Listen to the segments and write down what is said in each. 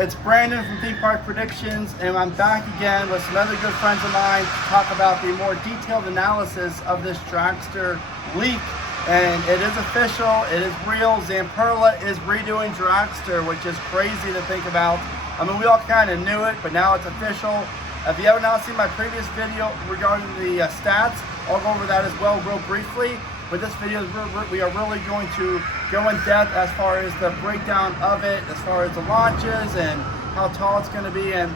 It's Brandon from Theme Park Predictions, and I'm back again with some other good friends of mine to talk about the more detailed analysis of this dragster leak. And it is official, it is real. Zamperla is redoing dragster, which is crazy to think about. I mean, we all kind of knew it, but now it's official. If you haven't now seen my previous video regarding the stats, I'll go over that as well real briefly. But this video, we are really going to go in depth as far as the breakdown of it, as far as the launches and how tall it's going to be, and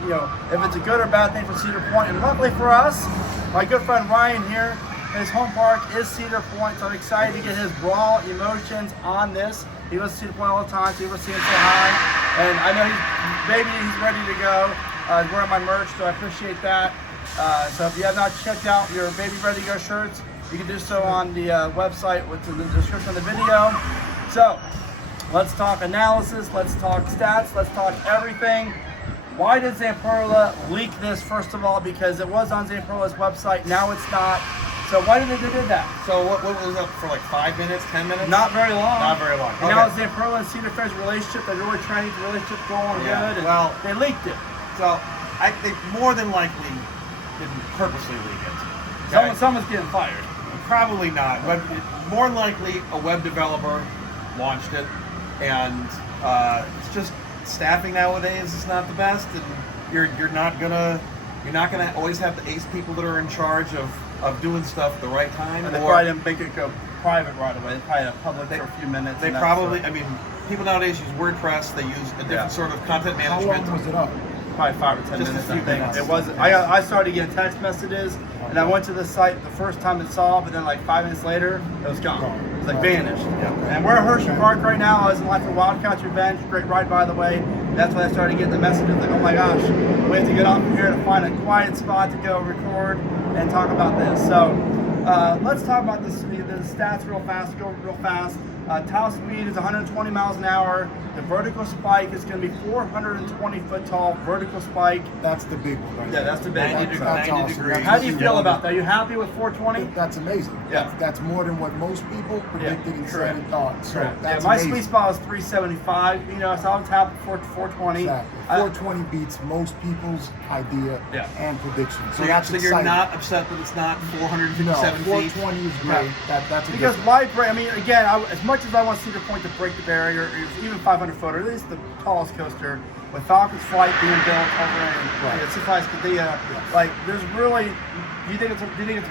if it's a good or bad thing for Cedar Point. And luckily for us, my good friend Ryan here, his home park is Cedar Point, so I'm excited to get his raw emotions on this. He goes to Cedar Point all the time, so you will see him say hi. And I know he's ready to go. He's wearing my merch, so I appreciate that. So if you have not checked out your Baby Ready to Go shirts, you can do so on the website with the description of the video. So let's talk analysis, let's talk stats, let's talk everything. Why did Zamperla leak this? First of all, because it was on Zamperla's website, now it's not. So why did they do that? So what was up for, like 5 minutes, 10 minutes? Not very long. Not very long. And now it's Zamperla and Cedar Fair's relationship. They're really trying to get the relationship going good. And well, they leaked it. So they more than likely didn't purposely leak it. Okay? Someone's getting fired. Probably not, but more than likely a web developer launched it, and it's just staffing nowadays is not the best, and you're not gonna always have the ace people that are in charge of doing stuff at the right time. And they probably didn't make it go private right away. They probably had public for a few minutes. They probably, I mean, people nowadays use WordPress. They use a different sort of content management. How long was it up? Probably 5 or 10 Just minutes. a few minutes. It wasn't. I started getting text messages, and I went to the site the first time it saw, but then like 5 minutes later, it was gone. It was like vanished. Yeah. And we're at Hershey Park right now. I was in line for Wildcats Revenge. Great ride, by the way. That's when I started getting the messages like, oh my gosh, we have to get off here to find a quiet spot to go record and talk about this. So let's talk about the stats real fast. Go real fast. Top speed is 120 miles an hour. The vertical spike is going to be 420 foot tall vertical spike. That's the big one, right? Yeah, that's the big one. 90 awesome. degrees. How do you feel about that? Are you happy with 420? That's amazing. Yeah. That's more than what most people predicted and said and thought. So Correct. that's my amazing. sweet spot is 375. So I was happy for 420. Exactly. 420 beats most people's idea and prediction. So that's you're exciting. not upset that it's not 457 no, feet? 420 is great. That's a because good my brain, I mean, again, as much as I want Cedar Point to break the barrier, even 500 foot, or at least the tallest coaster, with Falcon's Flight being built over in Seafly's Cadilla, like there's really, do you think it's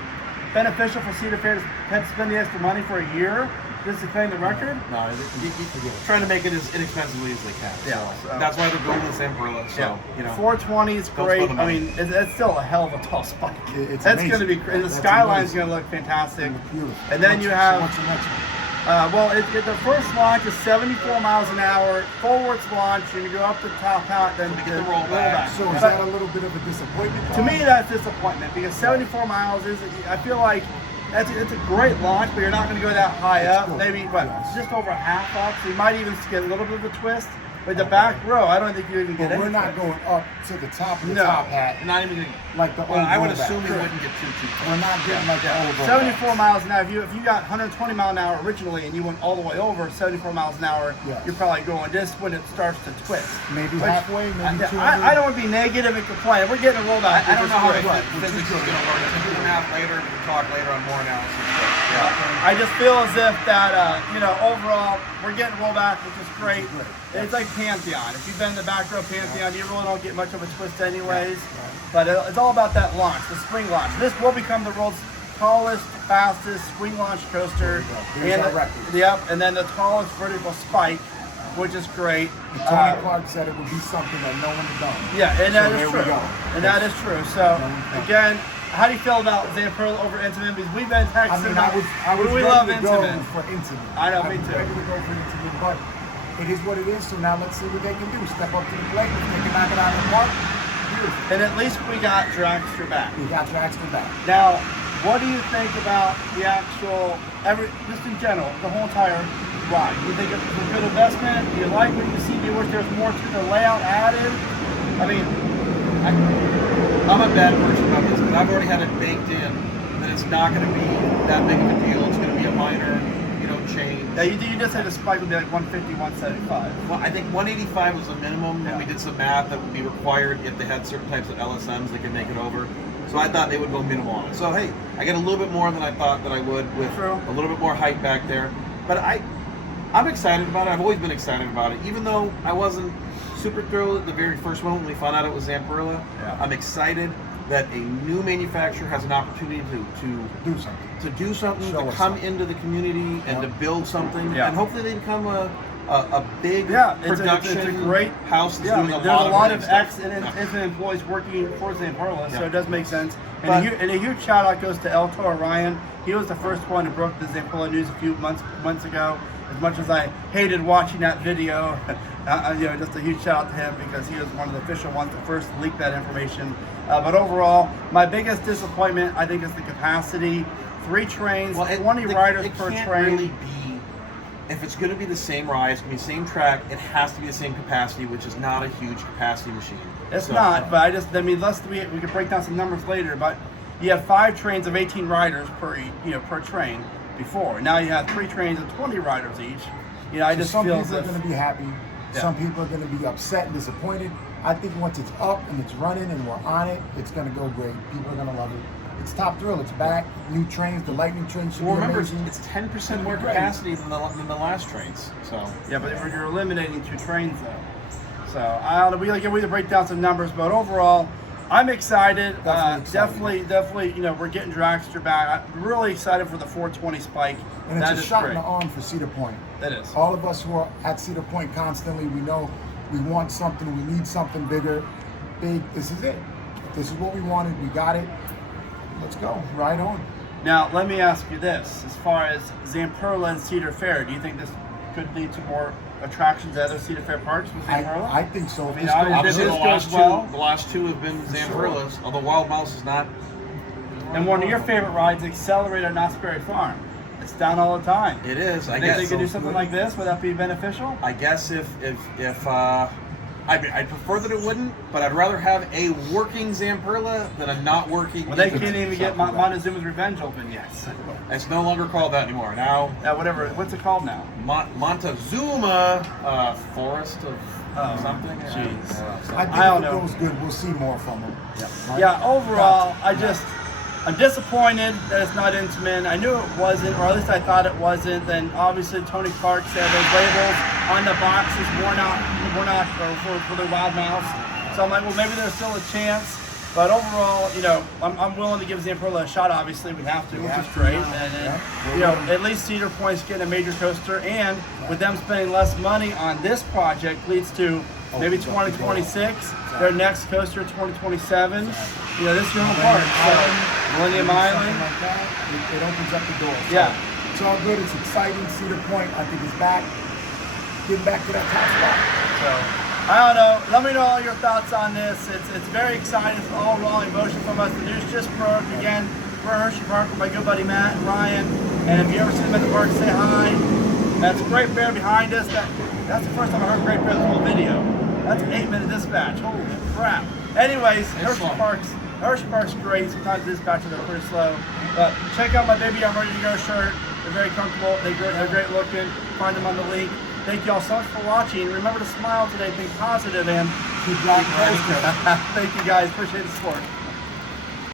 beneficial for Cedar Fair to spend the extra money for a year just to defend the record? No, you're trying to make it as inexpensively as they can. So that's why they're building this Zamperla. So 420 is great. I mean, it's still a hell of a tall spike. That's going to be great. The skyline is going to look fantastic. Beautiful. And then you have. What's the next one? The first launch is 74 miles an hour. Forwards launch, and you go up the top out, then get the rollback. So is that a little bit of a disappointment? To me, that's disappointment because 74 miles is. I feel like it's a great launch, but you're not going to go that high up. Cool. Maybe just over half up. So you might even get a little bit of a twist. But the back row, I don't think you even get it. We're not going up to the top of the top hat. Not even like the I would assume you wouldn't get too We're not getting like the over. 74 miles an hour. If you got 120 mile an hour originally and you went all the way over 74 miles an hour, you're probably going just when it starts to twist. Maybe halfway, maybe 200. I don't want to be negative and complain. We're getting a rollback. I don't know how physics is going to work. I think we're going to have later. We can talk later on more analysis. I just feel as if that overall we're getting rollback, which is great. It's like Pantheon. If you've been in the back row Pantheon, you really don't get much of a twist anyways. But it's all about that launch, the swing launch. This will become the world's tallest, fastest swing launch coaster. And then the tallest vertical spike, which is great. And Tony Clark said it would be something that no one had done. Yeah, and that is true. And that is true. So again, how do you feel about Zamperla over Intamin? Because we've been texting. I was we ready love to Intamin. go for Intamin. I know, me too. Ready to go for Intamin, but it is what it is. So now let's see what they can do. Step up to the plate. If they can knock it out of the park, beautiful. And at least we got Dragster back. We got Dragster back. Now, what do you think about the actual, just in general, the whole entire ride? Do you think it's a good investment? Do you like what you see? Do you wish there's more to the layout added? I mean, I'm a bad person about this, but I've already had it baked in that it's not going to be that big of a deal. It's going to be a minor, change. Yeah, you just said the spike would be like 150, 175. Well, I think 185 was the minimum, Yeah. and we did some math that would be required if they had certain types of LSMs that could make it over. So I thought they would go minimal on it. So hey, I get a little bit more than I thought that I would with True. a little bit more height back there. But I'm excited about it. I've always been excited about it, even though I wasn't super thrilled at the very first one when we found out it was Zamperla. Yeah. I'm excited that a new manufacturer has an opportunity to Do something. Show to us come something. into the community and to build something, Yeah. and hopefully they become a big It's production a great house. That's Yeah, doing there's a lot of great stuff. ex-infinite employees working for Zamperla, so Yeah. it does make sense. And, But- and a huge shout out goes to El Toro Ryan. He was the first one who broke the Zamperla news a few months ago. As much as I hated watching that video, just a huge shout out to him because he was one of the official ones that first leaked that information. But overall, my biggest disappointment, I think, is the capacity. 3 trains, 20 riders per can't train. Really be, if it's going to be the same ride, it's going to be the same track, it has to be the same capacity, which is not a huge capacity machine. It's So- not, but we could break down some numbers later. But you have 5 trains of 18 riders per train before. Now you have 3 trains of 20 riders each. I just some feel people are going to be happy. Yeah. Some people are going to be upset and disappointed. I think once it's up and it's running and we're on it, it's going to go great. People are going to love it. It's top thrill. It's back. New trains. The Lightning train should Well, be remember, amazing. it's 10% more Great. capacity than the last trains. So Yeah, but you're eliminating 2 trains though. So I don't know. We can break down some numbers, but overall, I'm excited. Definitely excited. Definitely. We're getting Dragster back. I'm really excited for the 420 spike. And it's That a is shot great. in the arm for Cedar Point. That is. All of us who are at Cedar Point constantly, we know we want something, we need something bigger, big. This is it. This is what we wanted. We got it. Let's go. Right on. Now, let me ask you this: as far as Zamperla and Cedar Fair, do you think this could lead to more attractions at other Cedar Fair parks with Zamperla? I think so. I mean, This goes- obviously this goes well. the last two have been Zamperlas, although Wild Mouse is not. And one of your favorite rides, Accelerate at Knott's Berry Farm. It's down all the time. It is. I Think guess they could do so. something like this? Would that be beneficial? I guess if I'd prefer that it wouldn't, but I'd rather have a working Zamperla than a not working. Well, they can't even get Montezuma's Revenge open yet. It's no longer called that anymore. Now, Whatever. What's it called now? Montezuma Forest of something. jeez. I think I don't if it know. goes good, we'll see more from them. Right? Yeah, overall, I'm disappointed that it's not Intamin. I knew it wasn't, or at least I thought it wasn't. Then obviously Tony Clark said those labels on the boxes were not for the Wild Mouse. So I'm like, well, maybe there's still a chance. But overall, I'm willing to give Zamperla a shot. Obviously, we have to, which is great. And at least Cedar Point's getting a major coaster, and with them spending less money on this project, leads to maybe 2026. Their next coaster 2027. This is your home park. So Millennium Island. Something like that, it opens up the door. So Yeah. It's all good. It's exciting. Cedar Point, I think, is back. Getting back to that top spot. So I don't know. Let me know all your thoughts on this. It's very exciting. It's all raw emotion from us. The news just broke. Again, we're at Hershey Park with my good buddy Matt and Ryan. And if you ever see them at the park, say hi. That's Great Bear behind us. That's the first time I heard Great Bear the whole video. That's an 8-minute dispatch. Holy crap. Anyways, Hershey Park's great. Sometimes the dispatches are pretty slow. But check out my Baby I'm Ready to Go shirt. They're very comfortable. They're great looking. Find them on the link. Thank you all so much for watching. Remember to smile today. Think positive and Keep rocking. Thank you guys. Appreciate the support.